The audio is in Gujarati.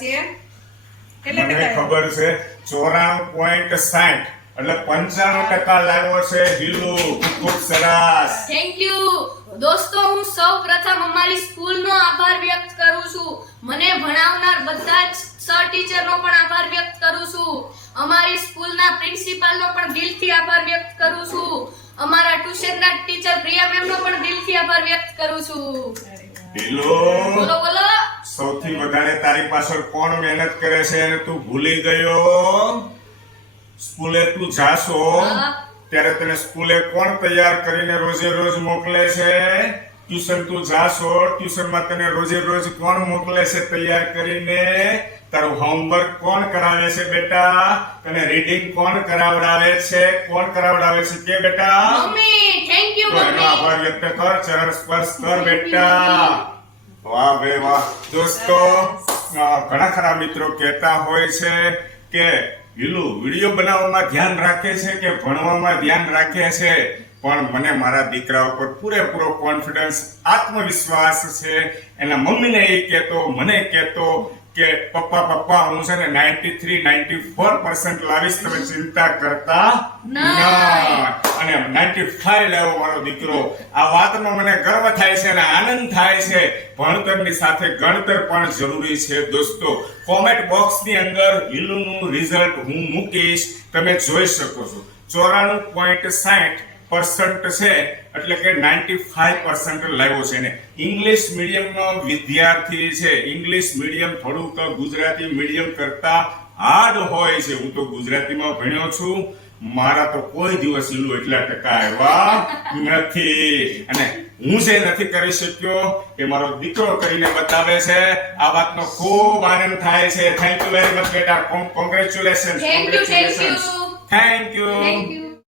છે કેટલા મને ટકા ખબર છે 94.60 એટલે 95% લાવ્યો છે હિલુ. ખૂબ સરસ. થેન્ક યુ દોસ્તો, હું સૌપ્રથમ અમારી સ્કૂલનો આભાર વ્યક્ત કરું છું. મને ભણાવનાર બધા જ સર ટીચરનો પણ આભાર વ્યક્ત કરું છું. અમારી સ્કૂલના પ્રિન્સિપાલનો પણ દિલથી આભાર વ્યક્ત કરું છું. અમારા ટ્યુશનના ટીચર પ્રિયા મેમનો પણ દિલથી આભાર વ્યક્ત કરું છું. હિલુ, બોલો બોલો. સૌથી વધારે તારી પાછળ કોણ મહેનત કરે છે અને તું ભૂલી ગયો? સ્કૂલે તું જાશો હા. ત્યારે તને સ્કૂલે કોણ તૈયાર કરીને રોજે રોજ મોકલે છે? ટ્યુશન તું જાશો, ટ્યુશનમાં તને રોજે રોજ કોણ મોકલે છે તૈયાર કરીને? તારું હોમવર્ક કોણ કરાવે છે બેટા? તને રીડિંગ કોણ કરાવડાવે છે? કોણ કરાવડાવે છે કે બેટા? મમ્મી, થેન્ક યુ તો એનો મમ્મી. આભાર વ્યક્ત કર, ચરણ સ્પર્શ કર બેટા. વાહ બે વાહ. દોસ્તો, ઘણા ખરા મિત્રો કહેતા હોય છે કે હિલુ વિડિયો બનાવવામાં ધ્યાન રાખે છે કે ભણવામાં ધ્યાન રાખે છે, પણ મને મારા દીકરા ઉપર પૂરેપૂરો કોન્ફિડન્સ, આત્મવિશ્વાસ છે. એના મમ્મીને એ કહેતો, મને કહેતો કે પપ્પા હું છે ને 93-94% લાવીશ, તમે ચિંતા કરતા ના. અને 95 લાવ્યો મારો દીકરો. આ વાતનો મને ગર્વ થાય છે અને આનંદ થાય છે. ભણતરની સાથે ગણતર પણ જરૂરી છે. દોસ્તો, કોમેન્ટ બોક્સની અંદર હિલુનું રિઝલ્ટ હું મૂકીશ, તમે જોઈ શકો છો. 94.60% છે, એટલે કે 95% લાવ્યો છે ને. ઇંગ્લિશ મીડિયમનો વિદ્યાર્થી છે. ઇંગ્લિશ મીડિયમ થોડુંક ગુજરાતી મીડિયમ કરતા હાર્ડ હોય છે. હું તો ગુજરાતીમાં ભણ્યો છું, મારા તો કોઈ દિવસ હિલુ એટલા ટકા આવ્યા નથી. અને હું જે નથી કરી શક્યો એ મારો દીકરો કરીને બતાવે છે. આ વાતનો ખૂબ આનંદ થાય છે. થેન્ક યુ વેરી મચ બેટા. Congratulation. Thank you. Thank you. Thank you.